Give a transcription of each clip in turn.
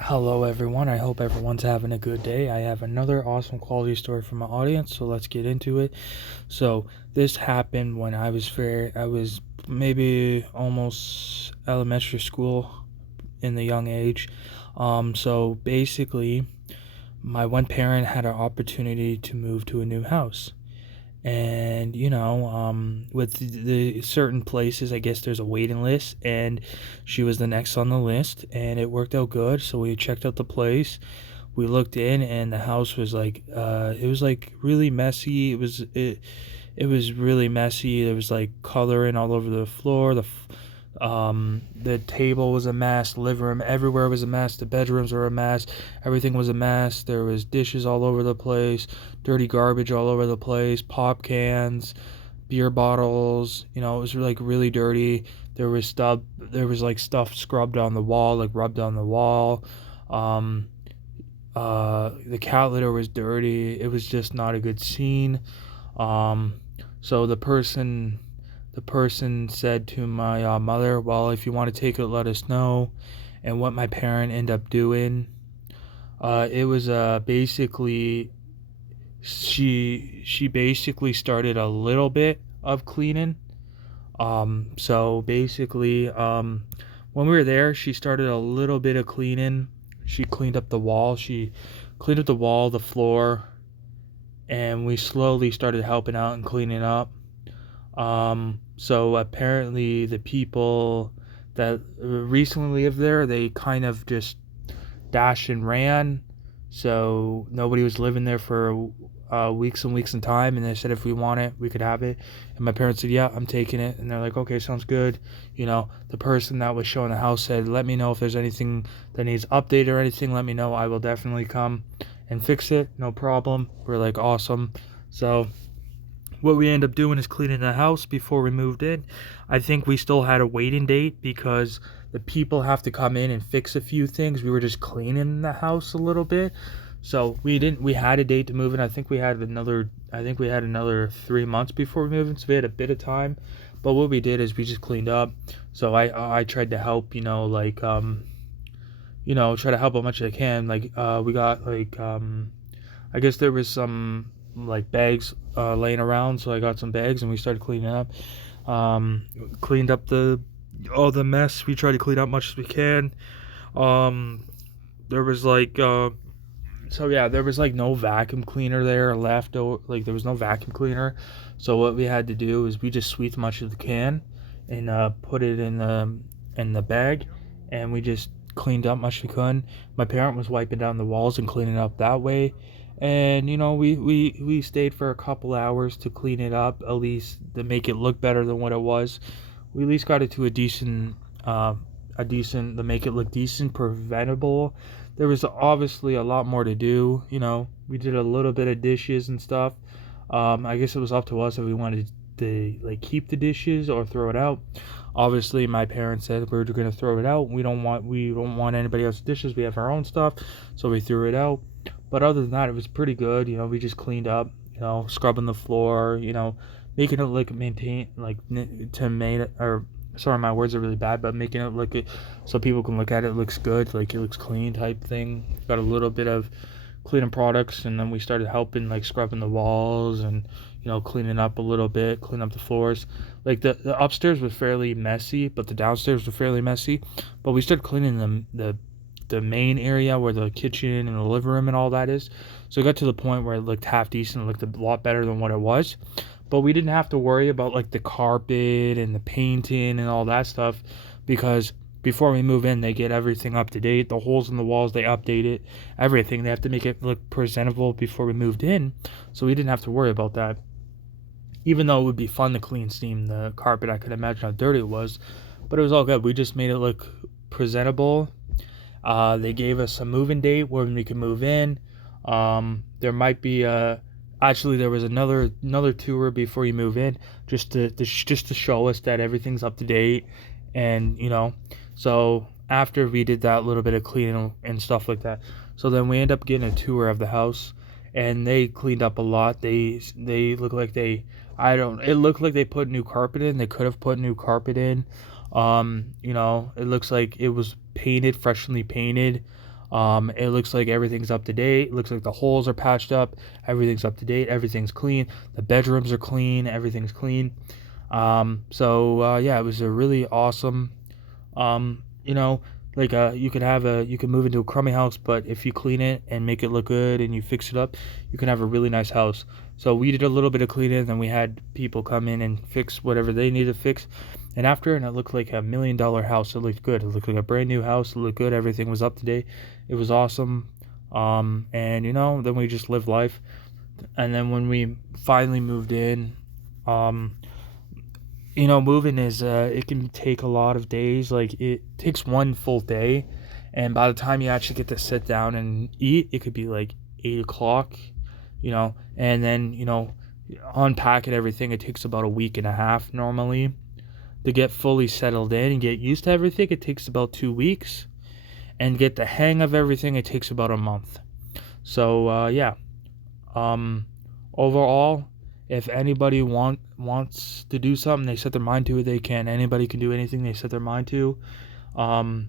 Hello, everyone. I hope everyone's having a good day. I have another awesome quality story from my audience, so let's get into it. So, this happened when I was maybe almost elementary school in the young age. So basically, my one parent had an opportunity to move to a new house. And with the certain places, I guess there's a waiting list, and she was the next on the list, and it worked out good. So we checked out the place, we looked in, and the house was like it was like really messy. It was really messy. There was like coloring all over the floor. The table was a mess. Living room everywhere was a mess. The bedrooms were a mess. Everything was a mess. There was dishes all over the place, dirty garbage all over the place, pop cans, beer bottles. It was like really dirty. There was like stuff scrubbed on the wall, like rubbed on the wall. Um, the cat litter was dirty. It was just not a good scene. Um, so the person said to my mother, "Well, if you want to take it, let us know." And what my parent ended up doing, it was basically she basically started a little bit of cleaning. So basically, when we were there, she started a little bit of cleaning. She cleaned up the wall. She cleaned up the wall, the floor, and we slowly started helping out and cleaning up. So apparently the people that recently lived there, they kind of just dashed and ran. So nobody was living there for weeks and weeks in time, and they said if we want it, we could have it. And my parents said, "Yeah, I'm taking it." And they're like, "Okay, sounds good." The person that was showing the house said, "Let me know if there's anything that needs updated or anything. Let me know. I will definitely come and fix it. No problem." We're like, "Awesome." So what we ended up doing is cleaning the house before we moved in. I think we still had a waiting date because the people have to come in and fix a few things. We were just cleaning the house a little bit. So we had a date to move in. I think we had another 3 months before we moved in, so we had a bit of time. But what we did is we just cleaned up. So I tried to help, try to help as much as I can. Like we got like I guess there was some like bags laying around, so I got some bags and we started cleaning up. Cleaned up the all the mess. We tried to clean up much as we can. Um, there was like there was like no vacuum cleaner there left. Like there was no vacuum cleaner, so what we had to do is we just swept much of the can and put it in the bag, and we just cleaned up much we could. My parent was wiping down the walls and cleaning up that way, and we stayed for a couple hours to clean it up, at least to make it look better than what it was. We at least got it to a decent to make it look decent, preventable. There was obviously a lot more to do. We did a little bit of dishes and stuff. I guess it was up to us if we wanted to like keep the dishes or throw it out. Obviously, my parents said we are going to throw it out. We don't want anybody else's dishes. We have our own stuff, so we threw it out. But other than that, it was pretty good. We just cleaned up. Scrubbing the floor. Making it look maintain like to main or sorry, my words are really bad, but making it look so people can look at it, looks good, like it looks clean type thing. Got a little bit of cleaning products, and then we started helping like scrubbing the walls and cleaning up a little bit, cleaning up the floors. Like the upstairs was fairly messy, but the downstairs was fairly messy. But we started cleaning the main area where the kitchen and the living room and all that is. So it got to the point where it looked half decent, it looked a lot better than what it was. But we didn't have to worry about like the carpet and the painting and all that stuff because before we move in, they get everything up to date. The holes in the walls, they update it, everything. They have to make it look presentable before we moved in. So we didn't have to worry about that. Even though it would be fun to clean steam the carpet, I could imagine how dirty it was. But it was all good. We just made it look presentable. They gave us a moving date when we could move in. There might be a Actually, there was another tour before you move in, just to show us that everything's up to date, and so after we did that little bit of cleaning and stuff like that, so then we end up getting a tour of the house, and they cleaned up a lot. They look like they I don't it looked like they put new carpet in. They could have put new carpet in. It looks like it was painted, freshly painted. It looks like everything's up to date. It looks like the holes are patched up. Everything's up to date. Everything's clean. The bedrooms are clean. Everything's clean. Yeah, it was a really awesome, you know, like you could move into a crummy house, but if you clean it and make it look good and you fix it up, you can have a really nice house. So we did a little bit of cleaning, then we had people come in and fix whatever they needed to fix. And it looked like $1 million house. It looked good. It looked like a brand new house. It looked good. Everything was up to date. It was awesome. And then we just lived life. And then when we finally moved in, um, moving is it can take a lot of days. Like it takes one full day, and by the time you actually get to sit down and eat, it could be like 8 o'clock. And then unpacking everything. It takes about a week and a half normally to get fully settled in and get used to everything. It takes about 2 weeks, and get the hang of everything. It takes about a month. So yeah. Overall, if anybody wants to do something, they set their mind to it, they can. Anybody can do anything they set their mind to. Um,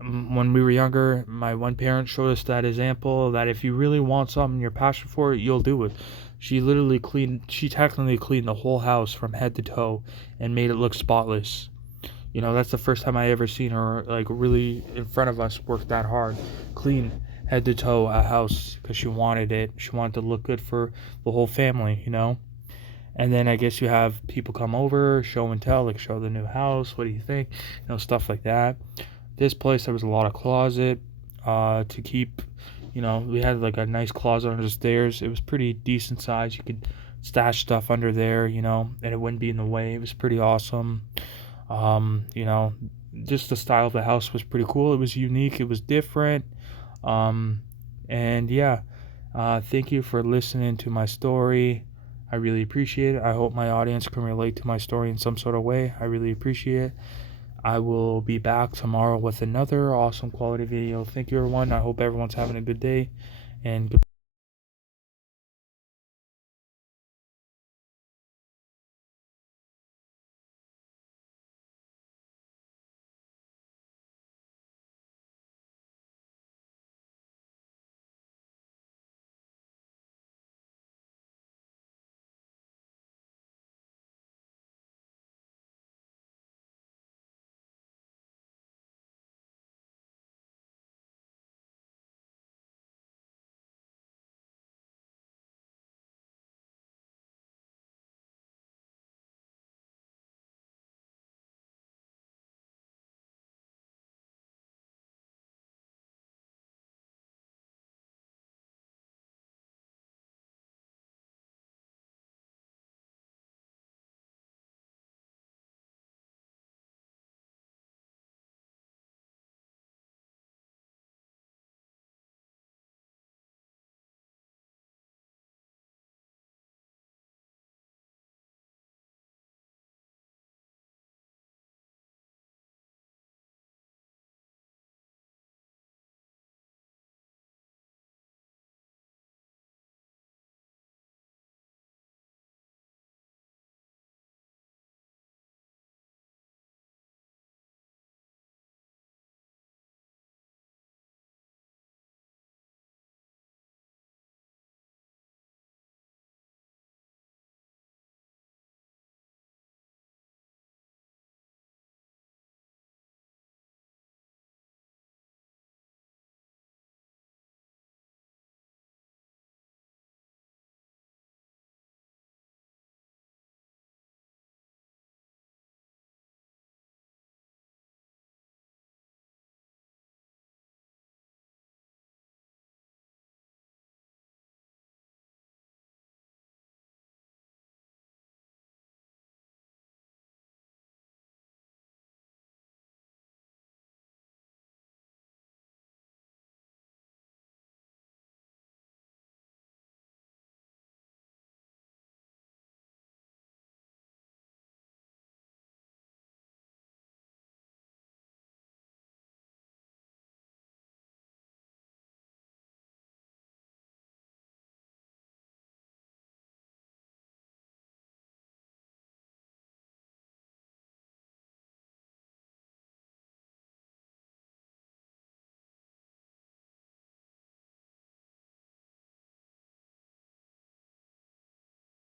when we were younger, my one parent showed us that example that if you really want something, you're passionate for it, you'll do it. She technically cleaned the whole house from head to toe and made it look spotless. That's the first time I ever seen her like really in front of us work that hard, clean head to toe a house because she wanted it. She wanted to look good for the whole family. And then I guess you have people come over, show and tell, like show the new house. What do you think? Stuff like that. This place there was a lot of closet to keep. We had like a nice closet under the stairs. It was pretty decent size. You could stash stuff under there, and it wouldn't be in the way. It was pretty awesome. Um, you know, just the style of the house was pretty cool. It was unique. It was different. Um, and yeah, thank you for listening to my story. I really appreciate it. I hope my audience can relate to my story in some sort of way. I really appreciate it. I will be back tomorrow with another awesome quality video. Thank you, everyone. I hope everyone's having a good day, and goodbye.